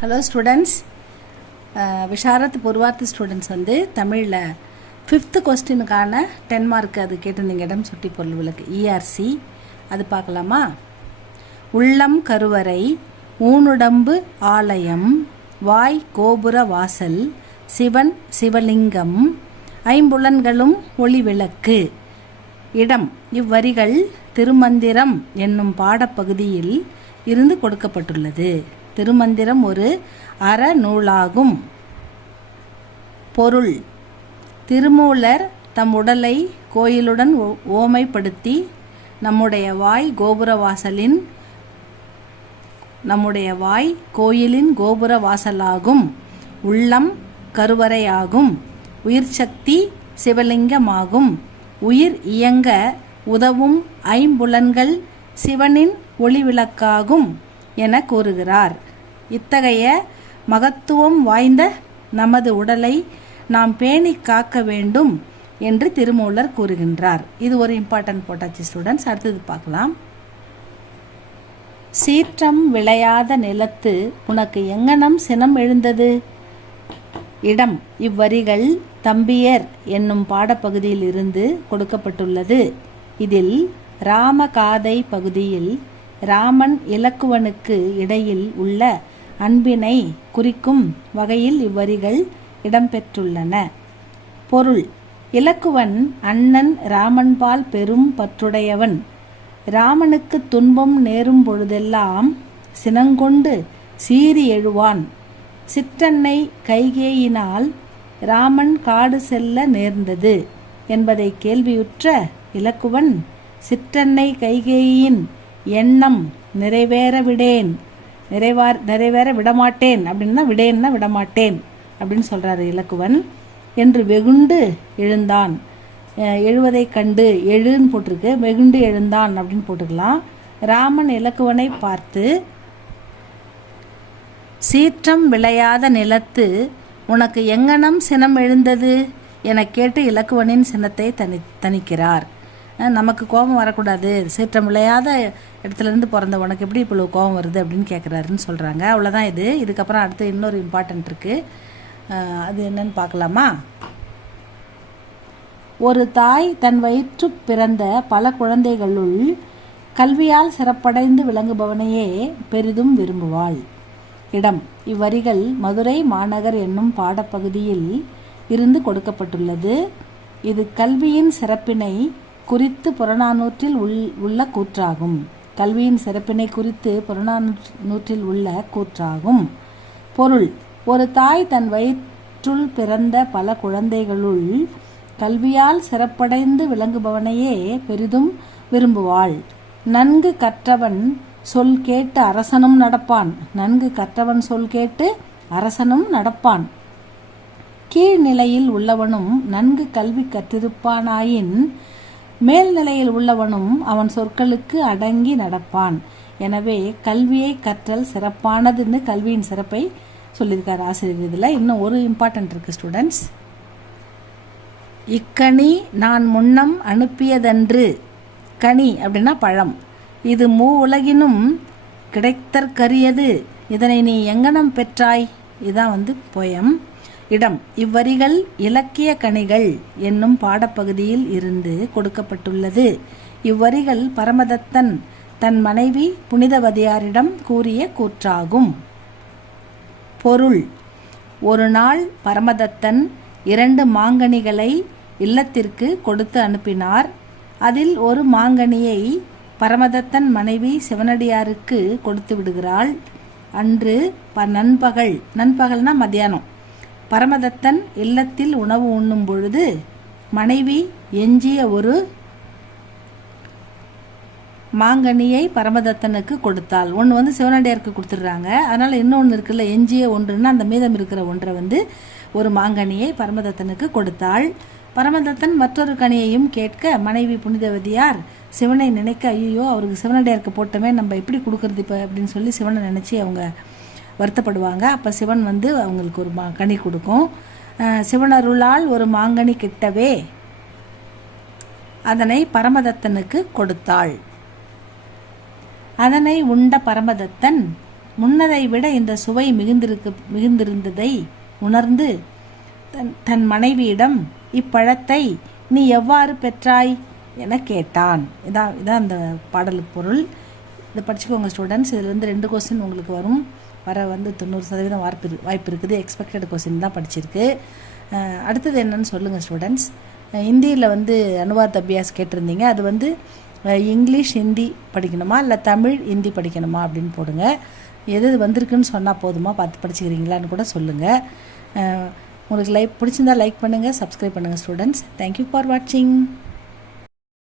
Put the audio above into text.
Hello students, Visharad பூர்வார்த்த students வந்து தமிழில் 5th கொஸ்டினுக்கான 10 mark அது கேட்டிருந்தீங்க. இடம் சுட்டி பொருள் விளக்கு ERC அது பார்க்கலாமா? உள்ளம் கருவறை, ஊனுடம்பு ஆலயம், வாய் கோபுர வாசல், சிவன் சிவலிங்கம், ஐம்புலன்களும் ஒளி விளக்கு. இடம் இவ்வரிகள் திருமந்திரம் என்னும் பாடப்பகுதியில் இருந்து கொடுக்கப்பட்டுள்ளது. திருமந்திரம் ஒரு அறநூலாகும். பொருள்: திருமூலர் தம் உடலை கோயிலுடன் ஓமைப்படுத்தி நம்முடைய வாய் கோயிலின் கோபுர வாசலாகும். உள்ளம் கருவறையாகும். உயிர் சக்தி சிவலிங்கமாகும். உயிர் இயங்க உதவும் ஐம்புலன்கள் சிவனின் ஒளிவிளக்காகும் என கூறுகிறார். இத்தகைய மகத்துவம் வாய்ந்த நமது உடலை நாம் பேணி காக்க வேண்டும் என்று திருமூலர் கூறுகின்றார். இது ஒரு இம்பார்ட்டன்ட் போட்டாச்சு ஸ்டூடெண்ட்ஸ். அடுத்தது பார்க்கலாம். சீற்றம் விளையாத நிலத்து உனக்கு எங்கனம் சினம் எழுந்தது. இடம் இவ்வரிகள் தம்பியர் என்னும் பாடப்பகுதியில் இருந்து கொடுக்கப்பட்டுள்ளது. இதில் ராமகாதை பகுதியில் ராமன் இலக்குவனுக்கு இடையில் உள்ள அன்பினை குறிக்கும் வகையில் இவ்வரிகள் இடம்பெற்றுள்ளன. பொருள்: இலக்குவன் அண்ணன் ராமன்பால் பெரும் பற்றுடையவன். ராமனுக்கு துன்பம் நேரும் பொழுதெல்லாம் சினங்கொண்டு சீறி எழுவான். சிற்றன்னை கைகேயினால் ராமன் காடு செல்ல நேர்ந்தது என்பதை கேள்வியுற்ற இலக்குவன் சிற்றன்னை கைகேயின் எண்ணம் நிறைவேற விடமாட்டேன் அப்படின்னா விடேன்னா விடமாட்டேன் அப்படின்னு சொல்கிறாரு இலக்குவன் என்று வெகுண்டு எழுந்தான். எழுவதை கண்டு எழுன்னு போட்டிருக்கு, வெகுண்டு எழுந்தான் அப்படின்னு போட்டுக்கலாம். ராமன் இலக்குவனை பார்த்து, சீற்றம் விளையாத நிலத்து உனக்கு எங்கனம் சினம் எழுந்தது என கேட்டு இலக்குவனின் சினத்தை தணிக்கிறார். நமக்கு கோபம் வரக்கூடாது, சீற்றம் விளையாத இடத்துலேருந்து பிறந்த உனக்கு எப்படி இவ்வளோ கோபம் வருது அப்படின்னு கேட்குறாருன்னு சொல்கிறாங்க. அவ்வளோதான் இது. இதுக்கப்புறம் அடுத்து இன்னொரு இம்பார்ட்டன்ட் இருக்குது. அது என்னன்னு பார்க்கலாமா? ஒரு தாய் தன் வயிற்று பிறந்த பல குழந்தைகளுள் கல்வியால் சிறப்படைந்து விளங்குபவனையே பெரிதும் விரும்புவாள். இடம் இவ்வரிகள் மதுரை மாநகர் என்னும் பாடப்பகுதியில் இருந்து கொடுக்கப்பட்டுள்ளது. இது கல்வியின் சிறப்பினை குறித்து புறநானூற்றில் உள்ள கூற்றாகும். கல்வியின் சிறப்பினை குறித்து புறநானூற்றில் உள்ள கூற்றாகும். பொருள்: ஒரு தாய் தன் வயிற்றுள் பிறந்த பல குழந்தைகளுள் கல்வியால் சிறப்படைந்து விளங்குபவனையே பெரிதும் விரும்புவாள். நன்கு கற்றவன் சொல் கேட்டு அரசனும் நடப்பான். கீழ்நிலையில் உள்ளவனும் நன்கு கல்வி கற்றிருப்பானாயின் மேல்நிலையில் உள்ளவனும் அவன் சொற்களுக்கு அடங்கி நடப்பான். எனவே கல்வியை கற்றல் சிறப்பானதுன்னு கல்வியின் சிறப்பை சொல்லியிருக்கார் ஆசிரியர். இதில் இன்னும் ஒரு இம்பார்ட்டன்ட் இருக்குது ஸ்டூடெண்ட்ஸ். இக்கனி நான் முன்னம் அனுப்பியதன்று. கனி அப்படின்னா பழம். இது உலகினும் கிடைத்தற்கரியது. இதனை நீ எங்கனம் பெற்றாய். இதான் போயம். இடம் இவ்வரிகள் இலக்கிய கனிகள் என்னும் பாடப்பகுதியில் இருந்து கொடுக்கப்பட்டுள்ளது. இவ்வரிகள் பரமதத்தன் தன் மனைவி புனிதவதியாரிடம் கூறிய கூற்றாகும். பொருள்: ஒரு நாள் பரமதத்தன் 2 மாங்கனிகளை இல்லத்திற்கு கொடுத்து அனுப்பினார். அதில் ஒரு மாங்கனியை பரமதத்தன் மனைவி சிவனடியாருக்கு கொடுத்து விடுகிறாள். அன்று நண்பகல்னா மத்தியானம் பரமதத்தன் இல்லத்தில் உணவு உண்ணும் பொழுது மனைவி எஞ்சிய ஒரு மாங்கனியை பரமதத்தனுக்கு கொடுத்தாள். ஒன்று சிவனடியாருக்கு கொடுத்துட்றாங்க. அதனால் இன்னொன்று இருக்குல்ல, எஞ்சிய ஒன்றுன்னா அந்த மீதம் இருக்கிற ஒன்றை ஒரு மாங்கனியை பரமதத்தனுக்கு கொடுத்தாள். பரமதத்தன் மற்றொரு கனியையும் கேட்க மனைவி புனிதவதியார் சிவனை நினைக்க, ஐயோ அவருக்கு சிவனடியாருக்கு போட்டோமே, நம்ம எப்படி கொடுக்கறது இப்போ அப்படின்னு சொல்லி சிவனை நினச்சி அவங்க வருத்தப்படுவாங்க. அப்போ சிவன் அவங்களுக்கு ஒரு கனி கொடுக்கும். சிவனருளால் ஒரு மாங்கனி கிட்டவே அதனை பரமதத்தனுக்கு கொடுத்தாள். அதனை உண்ட பரமதத்தன் முன்னதை விட இந்த சுவை மிகுந்திருந்ததை உணர்ந்து தன் மனைவியிடம் இப்பழத்தை நீ எவ்வாறு பெற்றாய் என கேட்டான். இதான் அந்த பாடலுக்கு பொருள். இதை படிச்சுக்கோங்க ஸ்டூடெண்ட்ஸ். இதில் 2 கொஸ்டின் உங்களுக்கு வரும். வர 90% வாய்ப்பு இருக்குது. எக்ஸ்பெக்டட் கொஸ்டின் தான் படிச்சிருக்கு. அடுத்தது என்னன்னு சொல்லுங்கள் ஸ்டூடெண்ட்ஸ். ஹிந்தியில் அனுவாத் அபியாஸ் கேட்டிருந்தீங்க. அது இங்கிலீஷ் ஹிந்தி படிக்கணுமா இல்லை தமிழ் ஹிந்தி படிக்கணுமா அப்படின்னு போடுங்க. எது வந்திருக்குன்னு சொன்னால் போதுமா, பார்த்து படிச்சுக்கிறீங்களான்னு கூட சொல்லுங்கள். உங்களுக்கு பிடிச்சிருந்தா லைக் பண்ணுங்கள், சப்ஸ்கிரைப் பண்ணுங்கள் ஸ்டூடெண்ட்ஸ். தேங்க்யூ ஃபார் வாட்சிங்.